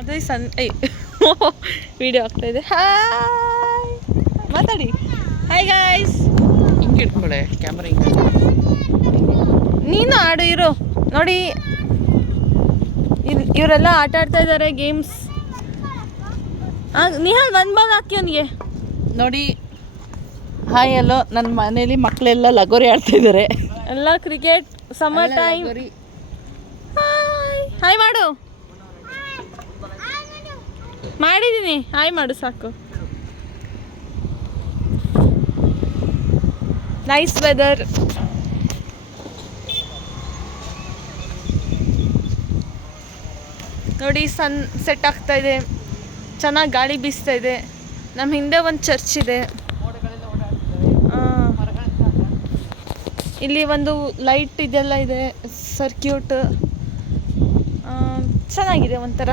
ಅದೇ ವಿಡಿಯೋ ಆಗ್ತಾ ಇದೆ. ಹಾಯ್ ಮಾತಾಡಿ. Hi guys. ಹಿಂಗೆ ಇಟ್ಕೊಳ್ಳೆ ಕ್ಯಾಮ್ರಾ ಹಿಂಗೆ. ನೀನು ಆಡು ಇರು. ನೋಡಿ ಇವರೆಲ್ಲ ಆಟ ಆಡ್ತಾ ಇದ್ದಾರೆ ಗೇಮ್ಸ್. ನಿಹಾಲ್ ಒಂದು ಬಾಲ್ ಹಾಕಿ ಅವನಿಗೆ. ನೋಡಿ ಹಾಯ್ ಎಲ್ಲೋ ನನ್ನ ಮನೇಲಿ ಮಕ್ಕಳೆಲ್ಲ ಲಗೋರಿ ಆಡ್ತಾ ಇದ್ದಾರೆ. ಎಲ್ಲ cricket summer time. Hi hi ಮಾಡು. ಮಾಡಿದ್ದೀನಿ. ಹಾಯ್ ಮಾಡು ಸಾಕು. Nice weather. ನೋಡಿ ಸನ್ ಸೆಟ್ ಆಗ್ತಾ ಇದೆ, ಚೆನ್ನಾಗಿ ಗಾಳಿ ಬೀಸ್ತಾ ಇದೆ. ನಮ್ಮ ಹಿಂದೆ ಒಂದು ಚರ್ಚ್ ಇದೆ. ಇಲ್ಲಿ ಒಂದು ಲೈಟ್ ಇದೆಲ್ಲ ಇದೆ, ಸರ್ಕ್ಯೂಟ್ ಚೆನ್ನಾಗಿದೆ ಒಂಥರ.